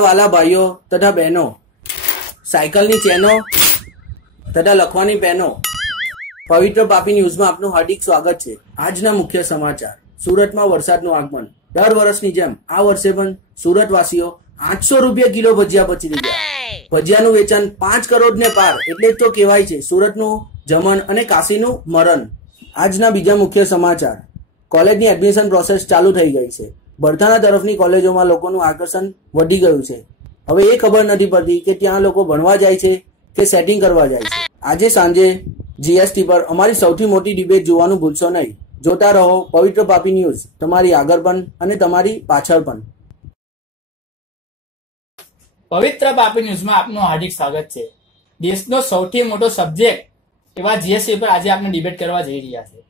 વાલા ભાઈઓ તથા બહેનો, સાયકલની ચેનો તથા લખવાની પેનો, પવિત્ર પાપી ન્યૂઝમાં આપનું હાર્દિક સ્વાગત છે. આજના મુખ્ય સમાચાર, સુરતમાં વરસાદનું આગમન. દર વર્ષની જેમ આ વર્ષે પણ સુરતવાસીઓ આઠસો રૂપિયા કિલો ભજીયા પચી રહ્યા. ભજીયાનું વેચાણ પાંચ કરોડ ને પાર, એટલે જ તો કહેવાય છે સુરતનું જમણ અને કાશીનું મરણ. આજના બીજા મુખ્ય સમાચાર, કોલેજની એડમિશન પ્રોસેસ ચાલુ થઈ ગઈ છે. ભરતાના તરફની કોલેજોમાં લોકોનું આકર્ષણ વધી ગયું છે. હવે એ ખબર નથી પડતી કે ત્યાં લોકો ભણવા જાય છે કે સેટિંગ કરવા જાય છે. આજે સાંજે જીએસટી પર અમારી સૌથી મોટી ડિબેટ જોવાનું ભૂલશો નહીં. જોતા રહો પવિત્ર પાપી ન્યૂઝ. તમારી આગળ પણ અને તમારી પાછળ પણ. પવિત્ર પાપી ન્યૂઝમાં આપનું હાર્દિક સ્વાગત છે. દેશનો સૌથી મોટો સબ્જેક્ટ એવા જીએસટી પર આજે આપણે ડિબેટ કરવા જઈ રહ્યા છે.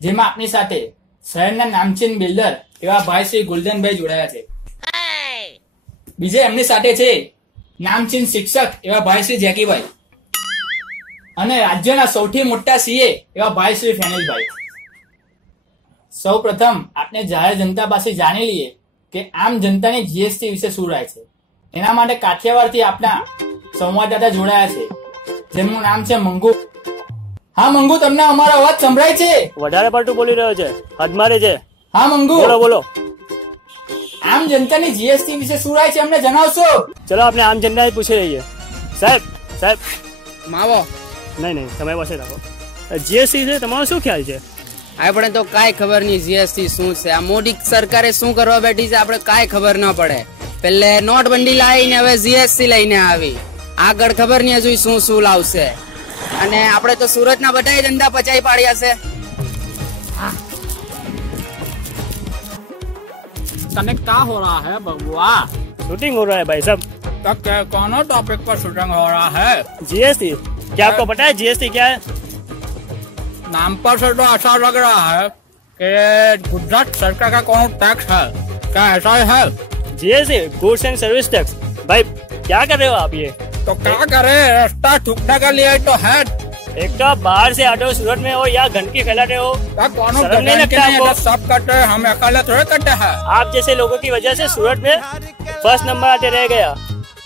જેમાં આપની સાથે શહેરના નામચીન બિલ્ડર એવા ભાઈ શ્રી ગુલજનભાઈ જોડાયા છે. બીજે એમની સાથે છે નામચીન શિક્ષક એવા ભાઈ શ્રી જેકીભાઈ. અને રાજ્યના સૌથી મોટા સીએ એવા ભાઈ શ્રી ફેનિલભાઈ. સૌ પ્રથમ આપણે જાહેર જનતા પાસે જાણી લઈએ કે આમ જનતાની જીએસટી વિશે શું રાય છે. એના માટે કાઠિયાવાડથી આપણા સંવાદદાતા જોડાયા છે. જેમનું નામ છે મંગુ હા મંગુ તમને અમારો અવાજ સંભળાય છે? વધારે પડતું બોલી રહ્યો છે. હદ મારે છે. હા મંગુ. બોલો બોલો. આમ જનતાની જીએસટી વિશે શું રાય છે અમને જણાવશો? ચલો આપણે આમ જનતાને પૂછી લઈએ. સાહેબ સાહેબ. માવો. નહીં નહીં તમે પાસે રાખો. જીએસટી છે તમારો શું ખ્યાલ છે? આપણે તો કાંઈ ખબર નહીં જીએસટી શું છે. આ મોદી સરકારે શું કરવા બેઠી છે આપણે કાંઈ ખબર ન પડે. પેલે નોટબંધી લાવીને હવે જીએસટી લઈને આવી. આગળ ખબર નહીં હજુ શું શું લાવશે. અને આપણે તો સુરતના બધા ધંધા પચાઈ પાડ્યા છે તને કા હો રહા હે બબુઆ शूटिंग हो रहा है भाई साहब तो क्या कौन टॉपिक पर शूटिंग हो रहा है जीएसटी क्या आपको पता है जीएसटी क्या है नाम पर से तो ऐसा लग रहा है कि गुजरात सरकार का कौन टैक्स है क्या ऐसा ही है GST goods and service tax भाई क्या कर रहे हो आप ये तो क्या करे? रास्ता थूकने के लिए तो है। एक तो बाहर से आटे हो सूरत में हो या गंदगी फैलाते हो कौन नहीं लगता है, सब करते हैं हम अकेले थोड़े कटे हैं। आप जैसे लोगों की वजह से सूरत में फ़र्स्ट नंबर आते रह गया।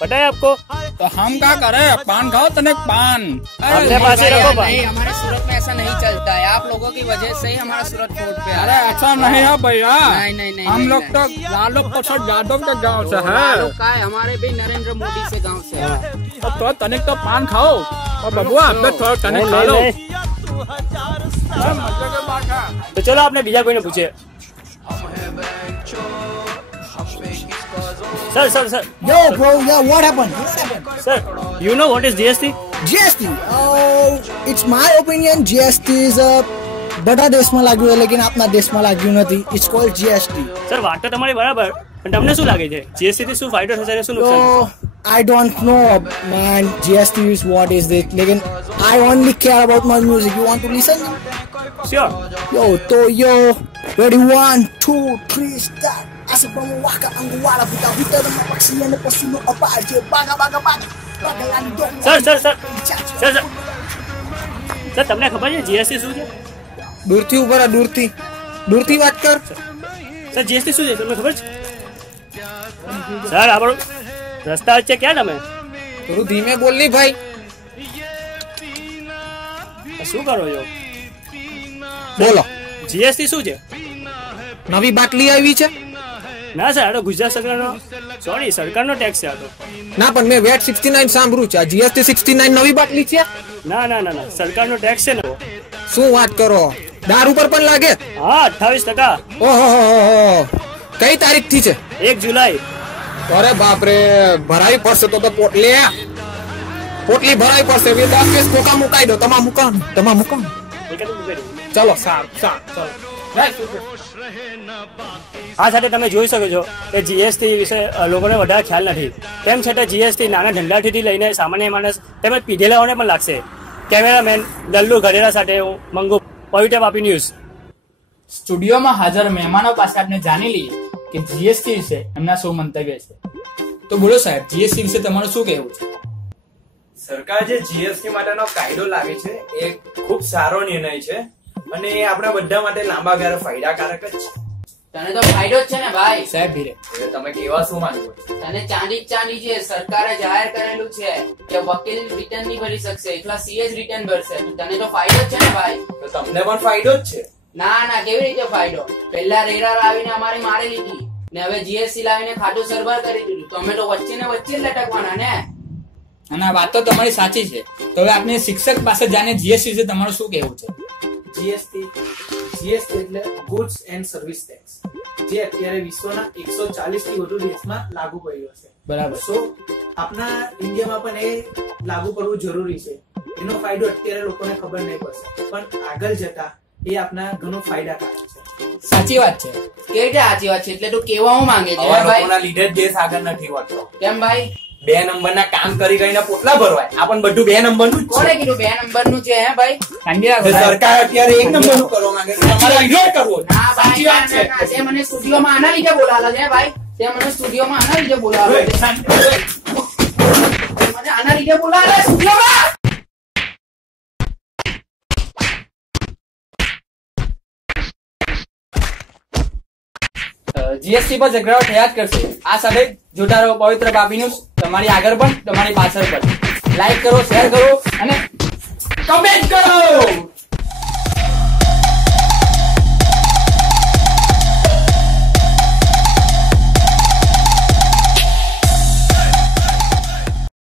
पता है आपको? तो हम क्या करे? पान खाओ तने पान। अपने पास ही रखो पान। हमारे सूरत ऐसा नहीं चलता है। आप लोगों की वजह से ही हमारा सूरत फोर्ट पे अरे ऐसा नहीं है भैया। नहीं, नहीं, नहीं, हम लोग तो लालू प्रसाद यादव के गाँव से है। का है हमारे भी नरेंद्र मोदी से गाँव से है। तो तनिक तो पान खाओ। और बबुआ अब तो थोड़ा तनिक खा लो। तो चलो आपने बीजा कोई ने पूछे। Sir sir sir. Yo, bro, yeah, what happened? What happened? Sir you know what is GST GST. Oh, it's my opinion. GST is a બધા દેશમાં લાગ્યું છે લેકિન આપણા દેશમાં લાગ્યું નથી ઇટ્સ કોલ્ડ જીએસટી સર વાત તો તમારી બરાબર પણ તમને શું લાગે છે જીએસટી થી શું ફાયદો થશે અને શું તો નુકસાન I don't know man GST is what is this લેકિન I only care about my music you want to listen sure Yo, તો yo, ready one, two, three, start. Asa bango waka ang wala buta buta ng mapaksiyan na pasino apaje baga baga baga baga lang dong. Sir sir sir sir sir તમને ખબર છે GST શું છે? દૂરથી ઊભા રહો દૂરથી. દૂરથી વાત કર. સર જીએસટી શું છે તમને ખબર છે? સર આપણો રસ્તા વચ્ચે ક્યાં તમે? થોડું ધીમે બોલ નહીં ભાઈ. શું કરો છો? બોલો. જીએસટી શું છે? નવી બાટલી આવી છે. ના સર આ ગુજરાત સરકારનો સોરી સરકારનો ટેક્સ છે આ તો. ના પણ મેં વેટ સિક્સટી નાઇન સાંભળ્યું છે. જીએસટી સિક્સટી નાઇન નવી બાટલી છે? ના ના ના ના સરકારનો ટેક્સ છે ને. શું વાત કરો? દારૂ ઉપર પણ લાગે? હા અઠ્ઠાવીસ ટકા. ઓહો કઈ તારીખથી છે? એક જુલાઈ. અરે બાપરે ભરાવી પડશે તો તો પોટલી પોટલી ભરાવી પડશે. વીસ કોકા મુકાઈ દો. તમા મુકાન તમા રહી. ચલો સારું સારું ચલો. આ સાથે તમે જોઈ શકો છો કે જીએસટી વિશે લોકોને વધારે ખ્યાલ નથી. તેમ છતાં જીએસટી નાના ધંધાથી લઈને સામાન્ય માણસ તેમજ પીધેલાઓને પણ લાગશે. કેમેરામેન દલ્લુ ઘરેરા સાથે હું મંગુ પવિત્ર પાપી ન્યૂઝ. સ્ટુડિયોમાં હાજર મહેમાનો પાસે આપણે જાણી લઈએ કે જીએસટી વિશે એમના શું મંતવ્ય છે. તો બોલો સાહેબ જીએસટી વિશે તમારું શું કહેવું છે? સરકાર જે જીએસટી માટેનો કાયદો લાવે છે એ ખૂબ સારો નિર્ણય છે. અને એ આપણા બધા માટે લાંબા ગાળે ફાયદાકારક જ છે. તને તો ફાયદો જ છે ને ભાઈ. સાહેબ ભીરે તમે કેવા શું માંગો તને ચાંદી જ ચાંદી છે સરકારે જાહેર કરેલું છે કે વકીલ રિટર્ન નહીં ભરી શકશે એટલા સીએ જ રિટર્ન ભરશે. તને તો ફાયદો જ છે ને ભાઈ. તો તમને પણ ફાયદો જ છે? ના ના કેવી રીતે ફાયદો? પેલા રેરા લાવીને અમારી મારી લીધી ને હવે જીએસટી લાવીને ખાટું સરભર કરી દીધું. તો અમે તો વચ્ચે ને વચ્ચે જ લટકવાના ને? અને આ વાત તો તમારી સાચી છે. તો હવે આપણે શિક્ષક પાસે જાણે જીએસટી વિશે તમારું શું કહેવું છે? જીએસટી જીએસટી એટલે ગુડ્સ એન્ડ સર્વિસ ટેક્સ જે અત્યારે વિશ્વના એકસો ચાલીસથી વધુ દેશમાં લાગુ પડ્યો છે. બરાબર. સો આપણા ઇન્ડિયામાં પણ એ લાગુ કરવું જરૂરી છે. એનો ફાયદો અત્યારે લોકોને ખબર નહીં પડશે. પણ આગળ જતા એ આપના ઘણો ફાયદાકારક છે. સાચી વાત છે. કેવી રીતે સાચી વાત છે? એટલે તું કેવા હું માંગે છે ભાઈ? લીડર દેશ આગળ નથી વધતો. કેમ ભાઈ? બે નંબરના કામ કરી કરીને પોટલા ભરવાય. આપણ બધું બે નંબરનું કોને કીધું બે નંબરનું છે હે ભાઈ? સરકાર અત્યારે એક નંબરનું કરવા માંગે છે. તમારે વિરોધ કરવો ના ભાઈ સાચી વાત ના, છે. ના, ના, તે મને સ્ટુડિયોમાં આના લીધે બોલાવે છે ભાઈ તે મને સ્ટુડિયોમાં આના લીધે બોલાવે છે. મને આના લીધે બોલાવે સ્ટુડિયો સ્ટુડિયોમાં. જીએસટી પર ઝઘડાઓ થયા જ કરશે. આ સાથે જોતા રહો પવિત્ર બાપી ન્યૂઝ. તમારી આગળ પણ, તમારી પાછળ પણ. લાઈક કરો શેર કરો કરો.